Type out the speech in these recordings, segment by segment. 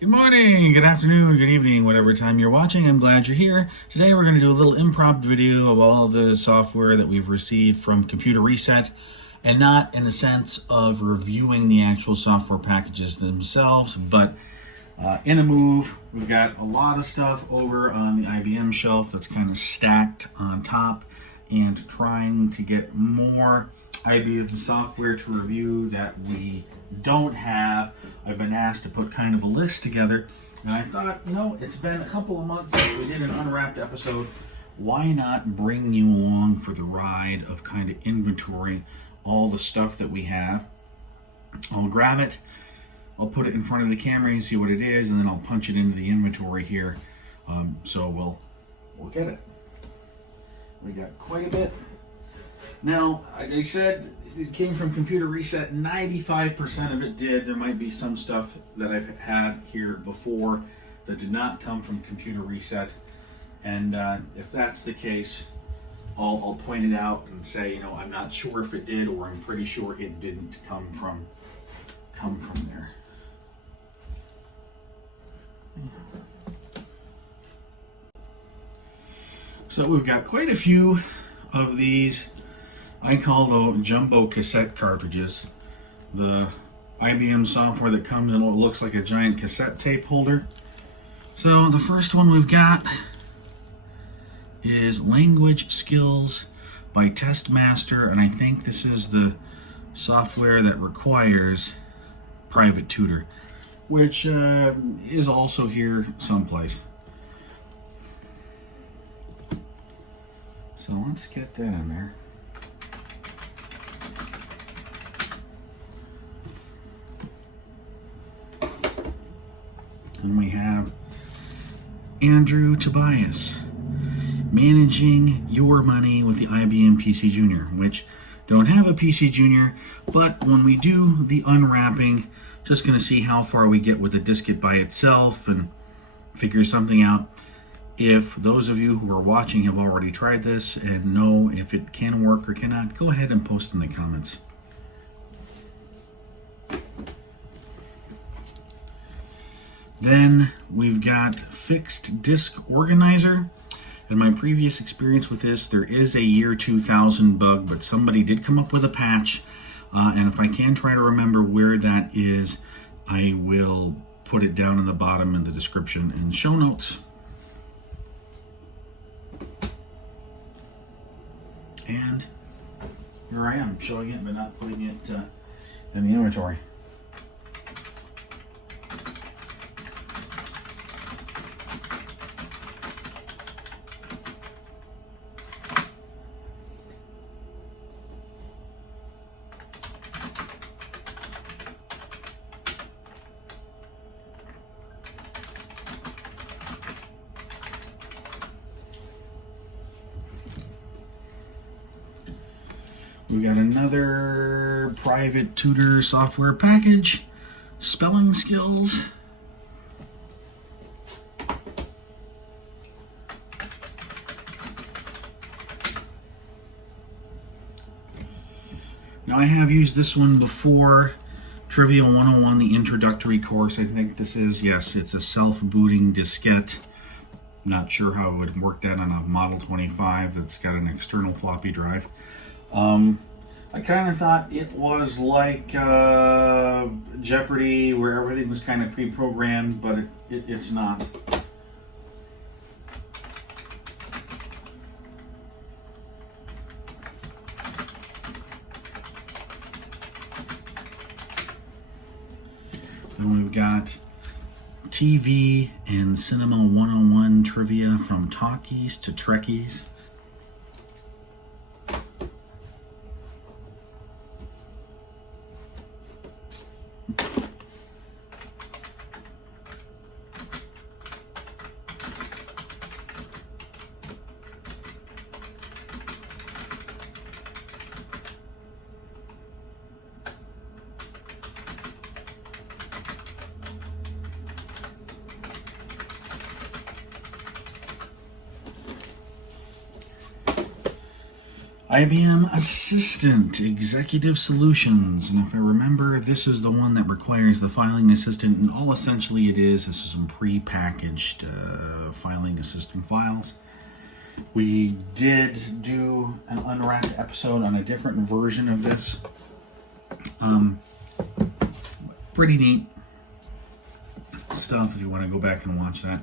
Good morning, good afternoon, good evening, whatever time you're watching. I'm glad you're here. Today we're going to do a little impromptu video of all the software that we've received from Computer Reset, and not in a sense of reviewing the actual software packages themselves, but in a move. We've got a lot of stuff over on the IBM shelf that's kind of stacked on top, and trying to get more IBM software to review that we don't have. I've been asked to put kind of a list together, and I thought, it's been a couple of months since we did an Unwrapped episode. Why not bring you along for the ride of kind of inventorying all the stuff that we have? I'll grab it, I'll put it in front of the camera and see what it is, and then I'll punch it into the inventory here. So we'll get it. We got quite a bit. Now, like I said, it came from Computer Reset. 95% of it did. There might be some stuff that I've had here before that did not come from Computer Reset. And if that's the case, I'll point it out and say, I'm not sure if it did, or I'm pretty sure it didn't come from there. So we've got quite a few of these. I call them jumbo cassette cartridges. The IBM software that comes in what looks like a giant cassette tape holder. So the first one we've got is Language Skills by Testmaster, and I think this is the software that requires Private Tutor, which is also here someplace. So let's get that in there. And we have Tobias, Managing Your Money with the IBM PCjr, which don't have a PCjr, but when we do the unwrapping, just going to see how far we get with the diskette by itself and figure something out. If those of you who are watching have already tried this and know if it can work or cannot, go ahead and post in the comments. Then we've got Fixed Disk Organizer. In my previous experience with this, there is a year 2000 bug, but somebody did come up with a patch. And if I can try to remember where that is, I will put it down in the bottom in the description and show notes. And here I am showing it, but not putting it in the inventory. We got another Private Tutor software package, Spelling Skills. Now I have used this one before, Trivia 101, the introductory course. I think this is, yes, it's a self-booting diskette. Not sure how it would work that on a Model 25 that's got an external floppy drive. I kind of thought it was like Jeopardy, where everything was kind of pre-programmed, but it's not. Then we've got TV and Cinema 101 trivia from Talkies to Trekkies. IBM Assistant Executive Solutions, and if I remember, this is the one that requires the Filing Assistant, and all essentially it is some pre-packaged Filing Assistant files. We did do an Unwrapped episode on a different version of this. Pretty neat stuff if you want to go back and watch that.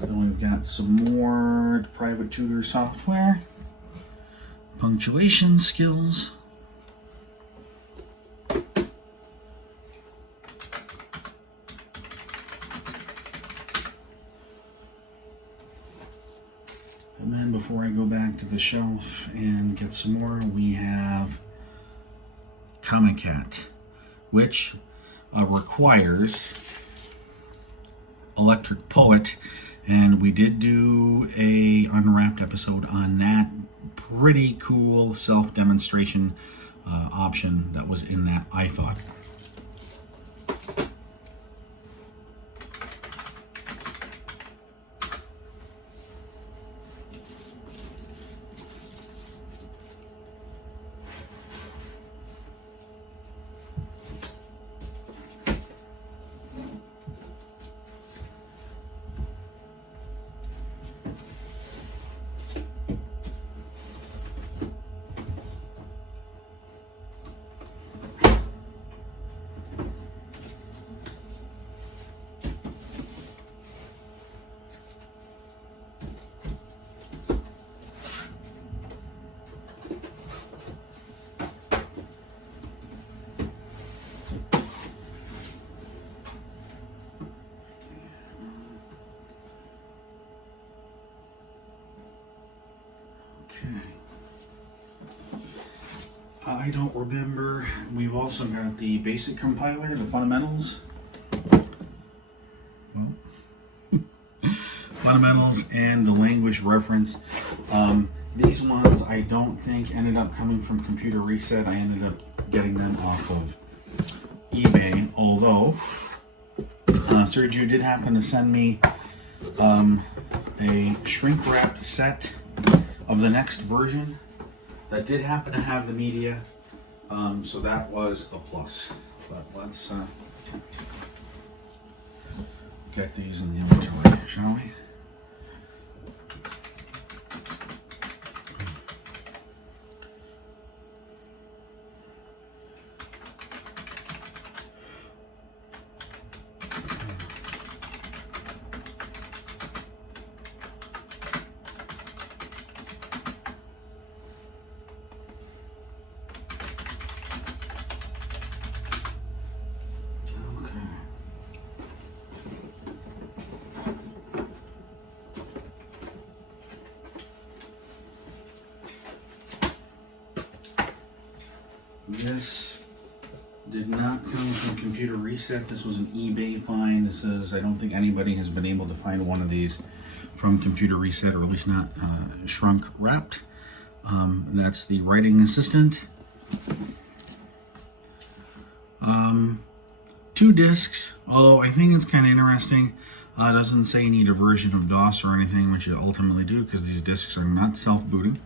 Then we've got some more private tutor software, punctuation skills, and then before I go back to the shelf and get some more, we have Comicat, which requires Electric Poet. And we did do a Unwrapped episode on that pretty cool self-demonstration option that was in that, I thought. I don't remember. We've also got the basic compiler, the fundamentals. Well, fundamentals and the language reference. These ones I don't think ended up coming from Computer Reset. I ended up getting them off of eBay, although Sergiu did happen to send me a shrink-wrapped set of the next version that did happen to have the media, so that was a plus. But let's get these in the inventory, shall we? This did not come from Computer Reset. This was an eBay find. This is, I don't think anybody has been able to find one of these from Computer Reset, or at least not shrunk wrapped. That's the Writing Assistant. 2 discs, although I think it's kind of interesting. It doesn't say you need a version of DOS or anything, which you ultimately do because these discs are not self-booting.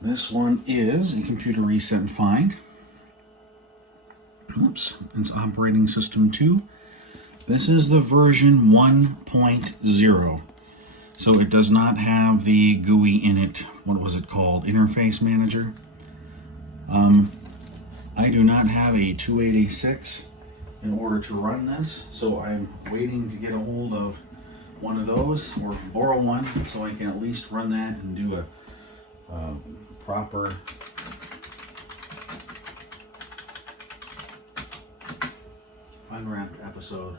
This one is a Computer Reset and Find. Oops, it's Operating System 2. This is the version 1.0. So it does not have the GUI in it. What was it called? Interface Manager. I do not have a 2886 in order to run this, so I'm waiting to get a hold of one of those or borrow one so I can at least run that and do a proper Unwrapped episode.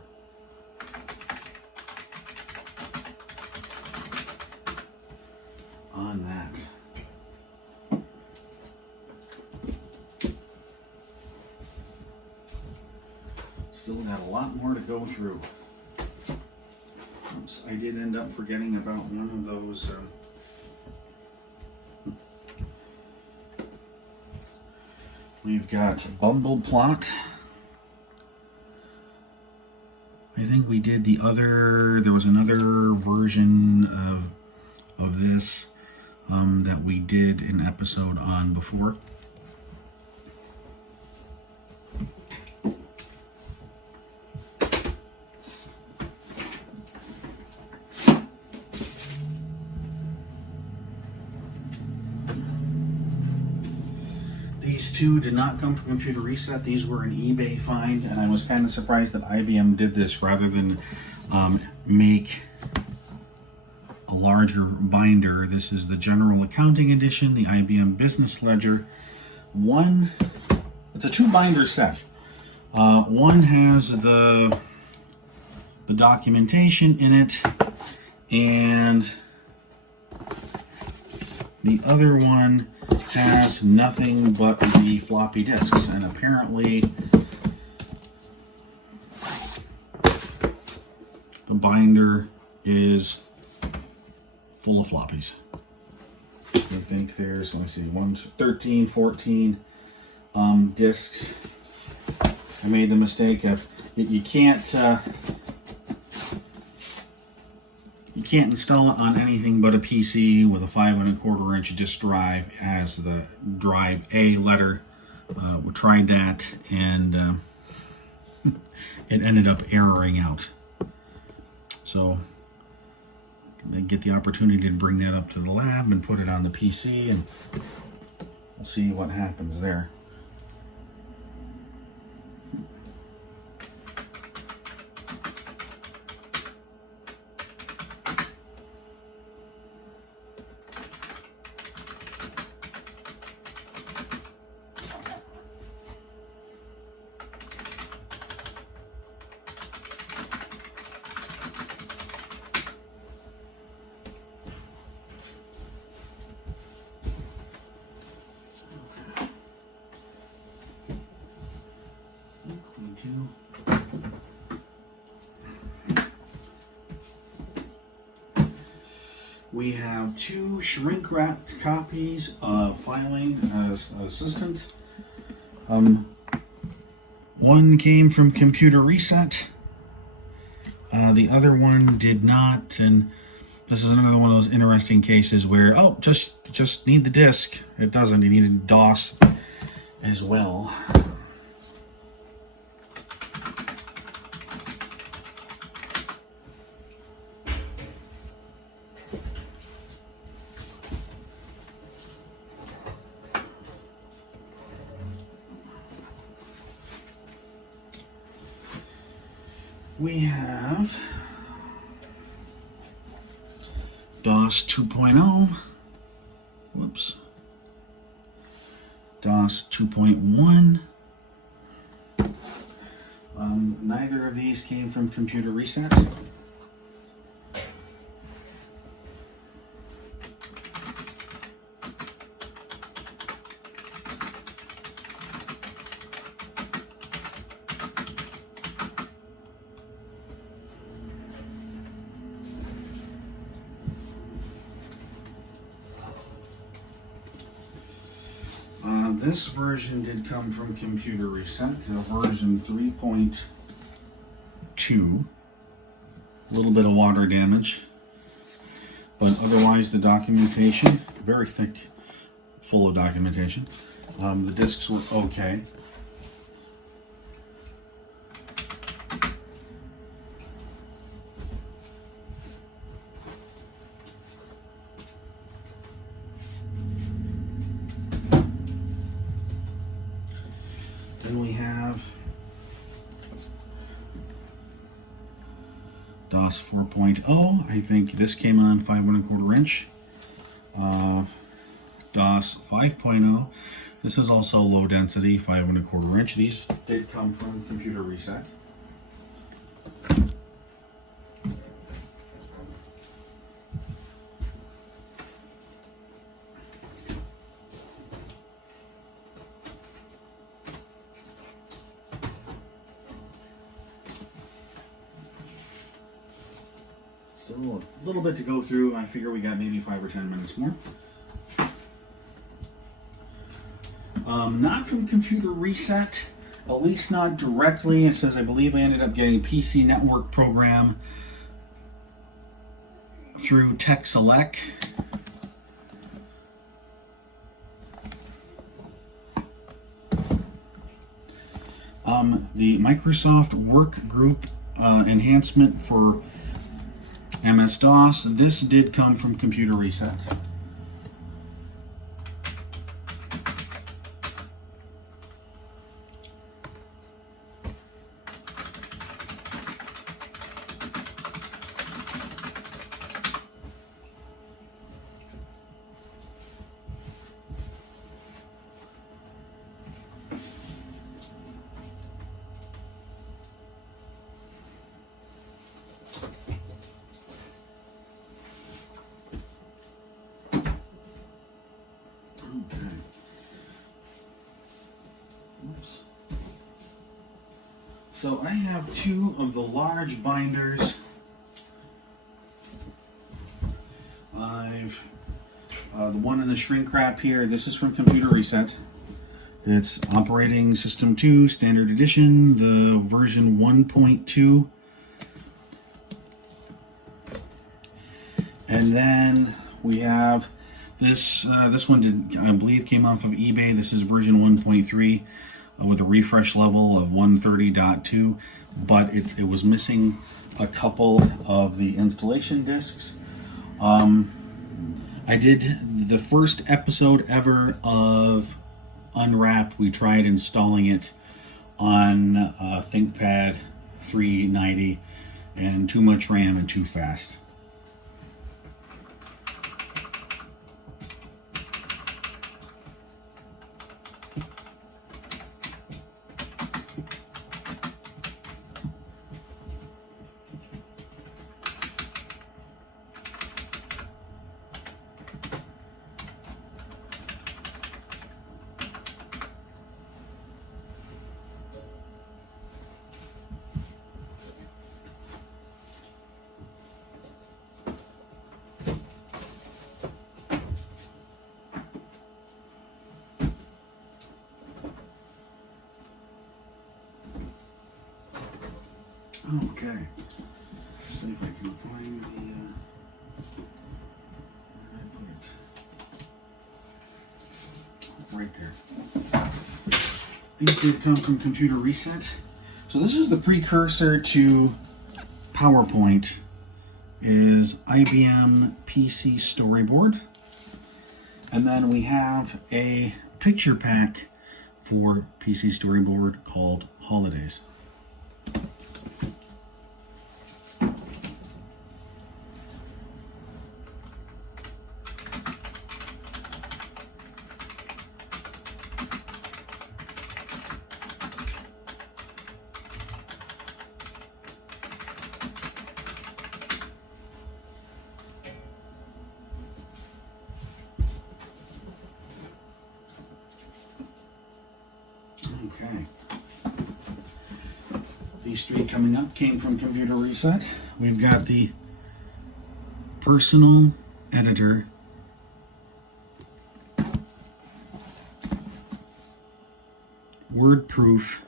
Still got a lot more to go through. Oops, I did end up forgetting about one of those. We've got Bumble Plot. I think we did the other. There was another version of this that we did an episode on before. These two did not come from Computer Reset. These were an eBay find, and I was kind of surprised that IBM did this rather than make a larger binder. This is the General Accounting Edition, the IBM Business Ledger. It's a 2-binder set. One has the documentation in it, and the other one has nothing but the floppy disks, and apparently the binder is full of floppies. I think there's, let me see, 13, 14 disks. I made the mistake of, you can't install it on anything but a PC with a 5 1/4 inch disk drive as the drive A letter. We tried that, and it ended up erroring out. So I get the opportunity to bring that up to the lab and put it on the PC, and we'll see what happens there. We have 2 shrink-wrapped copies of Filing Assistant. One came from Computer Reset. The other one did not, and this is another one of those interesting cases where, oh, just need the disk. It doesn't. You need a DOS as well. We have DOS 2.0, whoops, DOS 2.1. Neither of these came from Computer Reset. This version did come from Computer Reset, version 3.2. A little bit of water damage, but otherwise the documentation, very thick, full of documentation. The discs were okay. Then we have DOS 4.0. I think this came on 5 1/4 inch. DOS 5.0. This is also low density, 5 1/4 inch. These did come from Computer Reset. Still a little bit to go through. I figure we got maybe 5 or 10 minutes more. Not from Computer Reset, at least not directly. It says I believe I ended up getting a PC network program through Tech Select. The Microsoft Workgroup enhancement for MS-DOS. This did come from Computer Reset. So I have 2 of the large binders. I've the one in the shrink wrap here. This is from Computer Reset. It's Operating System 2 Standard Edition, the version 1.2. And then we have this. This one I believe came off of eBay. This is version 1.3. With a refresh level of 130.2, but it was missing a couple of the installation discs. I did the first episode ever of Unwrapped. We tried installing it on ThinkPad 390, and too much RAM and too fast. Okay, let's see if I can find where did I put it? Right there. These did come from Computer Reset. So this is the precursor to PowerPoint, is IBM PC Storyboard. And then we have a picture pack for PC Storyboard called Holidays. Okay. These 3 coming up came from Computer Reset. We've got the Personal Editor, Wordproof,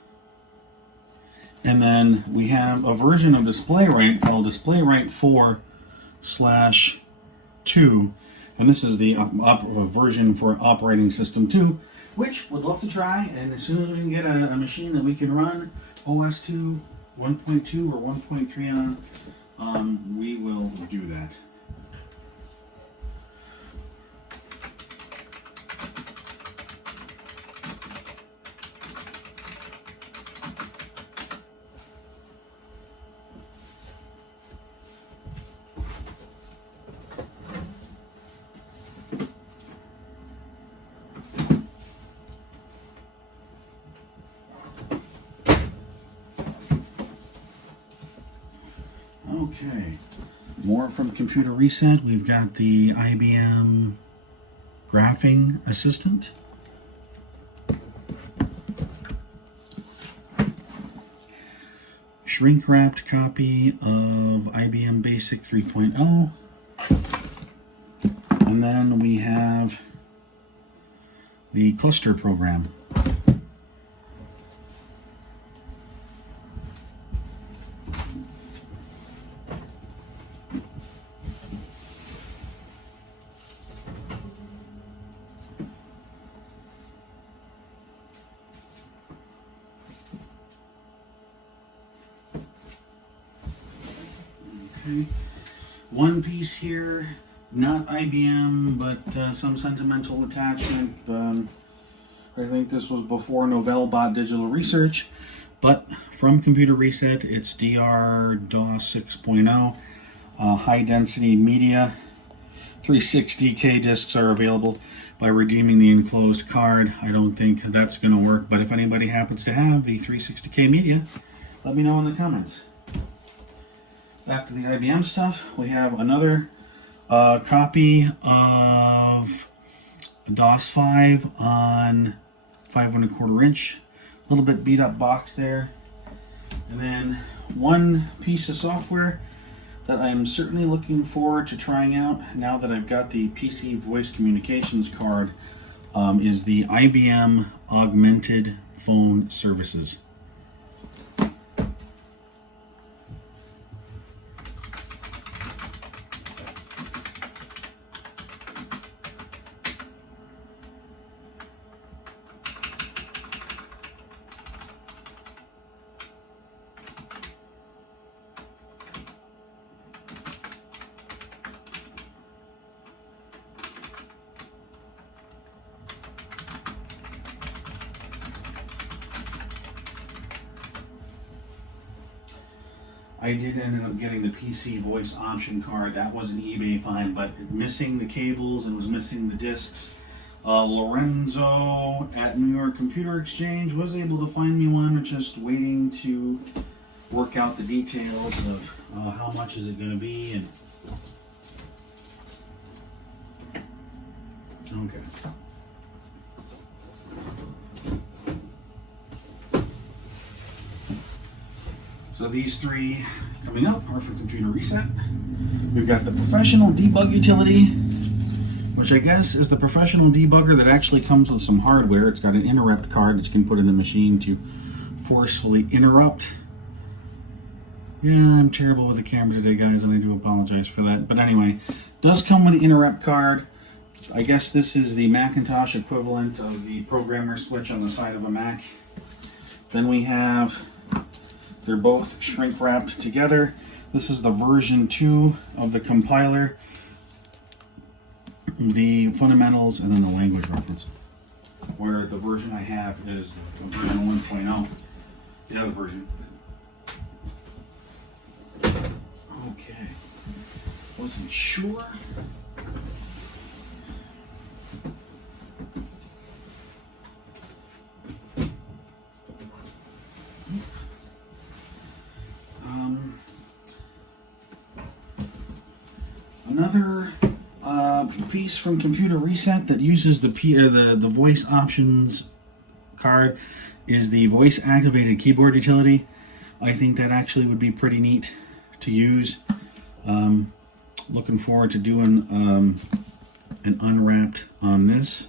and then we have a version of Displaywrite called Displaywrite 4/2, and this is the version for Operating System 2, which we'd love to try, and as soon as we can get a machine that we can run OS 2 1.2 or 1.3 on, we will do that. Okay, more from Computer Reset. We've got the IBM Graphing Assistant. shrink-wrapped copy of IBM Basic 3.0. And then we have the cluster program. Okay. One piece here, not IBM, but some sentimental attachment. I think this was before Novellbot Digital Research, but from Computer Reset, it's DR-DOS 6.0. High density media. 360K discs are available by redeeming the enclosed card. I don't think that's going to work, but if anybody happens to have the 360K media, let me know in the comments. Back to the IBM stuff, we have another copy of DOS 5 on 5 1/4 inch. A little bit beat up box there. And then one piece of software that I'm certainly looking forward to trying out now that I've got the PC voice communications card is the IBM Augmented phone services. I did end up getting the PC voice option card. That was an eBay find, but missing the cables and was missing the discs. Lorenzo at New York Computer Exchange was able to find me one, just waiting to work out the details of how much is it going to be. And okay. So these three coming up are for Computer Reset. We've got the Professional Debug Utility, which I guess is the professional debugger that actually comes with some hardware. It's got an interrupt card that you can put in the machine to forcefully interrupt. Yeah, I'm terrible with the camera today, guys, and I do apologize for that. But anyway, it does come with the interrupt card. I guess this is the Macintosh equivalent of the programmer switch on the side of a Mac. Then we have, they're both shrink wrapped together. This is the version 2 of the compiler, the fundamentals, and then the language reference. Where the version I have is the version 1.0, the other version. Okay, wasn't sure. Another piece from Computer Reset that uses the voice options card is the voice activated keyboard utility. I think that actually would be pretty neat to use. Looking forward to doing an Unwrapped on this.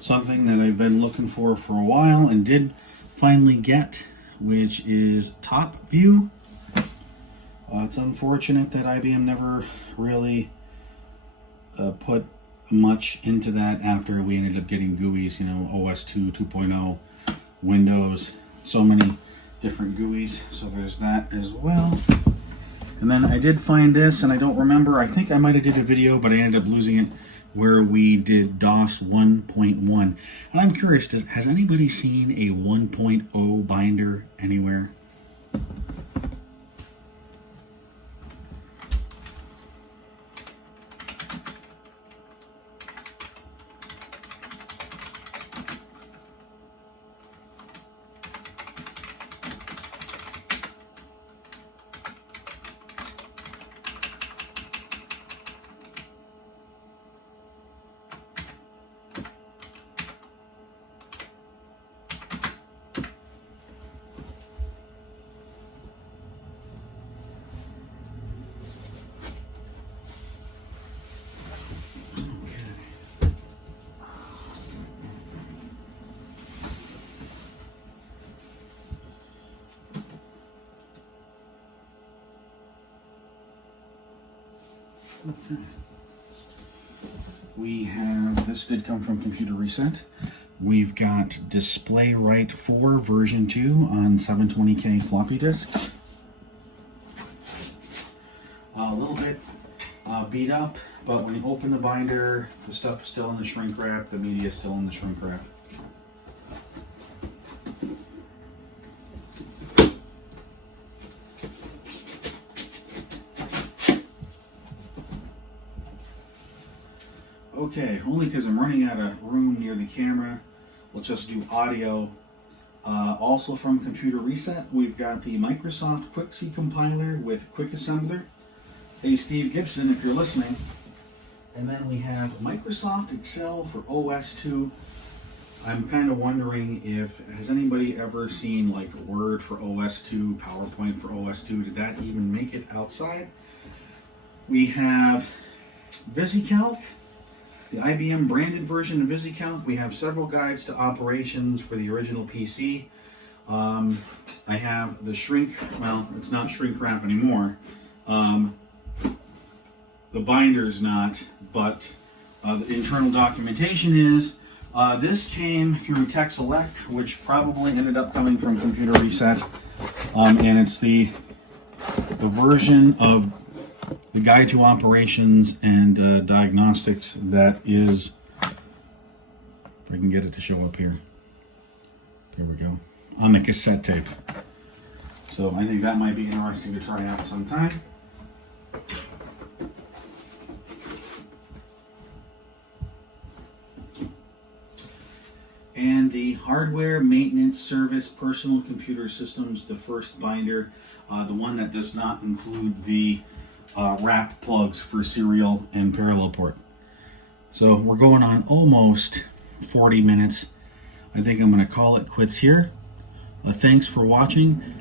Something that I've been looking for a while and did finally get, which is Top View. It's unfortunate that IBM never really put much into that after we ended up getting GUIs, OS 2, 2.0, Windows, so many different GUIs. So there's that as well. And then I did find this, and I don't remember, I think I might have did a video, but I ended up losing it, where we did DOS 1.1. And I'm curious, has anybody seen a 1.0 binder anywhere? We have, this did come from Computer Reset. We've got Displaywrite 4 version 2 on 720K floppy disks. A little bit beat up, but when you open the binder, the stuff is still in the shrink wrap, the media is still in the shrink wrap. Okay, only because I'm running out of room near the camera, we'll just do audio. Also from Computer Reset, we've got the Microsoft QuickC compiler with Quick Assembler. Hey, Steve Gibson, if you're listening. And then we have Microsoft Excel for OS 2. I'm kind of wondering if, has anybody ever seen like Word for OS 2, PowerPoint for OS 2? Did that even make it outside? We have VisiCalc, the IBM branded version of VisiCalc. We have several guides to operations for the original PC. I have the shrink, well, it's not shrink wrap anymore. The binder's not, but the internal documentation is. This came through TechSelect, which probably ended up coming from Computer Reset. And it's the version of the Guide to Operations and Diagnostics that is, if I can get it to show up here. There we go. On the cassette tape. So I think that might be interesting to try out sometime. And the Hardware Maintenance Service Personal Computer Systems, the first binder, the one that does not include the wrap plugs for serial and parallel port. So we're going on almost 40 minutes. I think I'm going to call it quits here. Thanks for watching.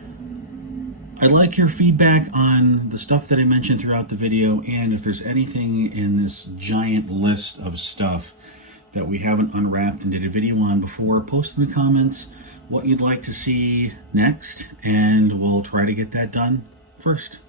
I'd like your feedback on the stuff that I mentioned throughout the video, and if there's anything in this giant list of stuff that we haven't unwrapped and did a video on before, post in the comments what you'd like to see next, and we'll try to get that done first.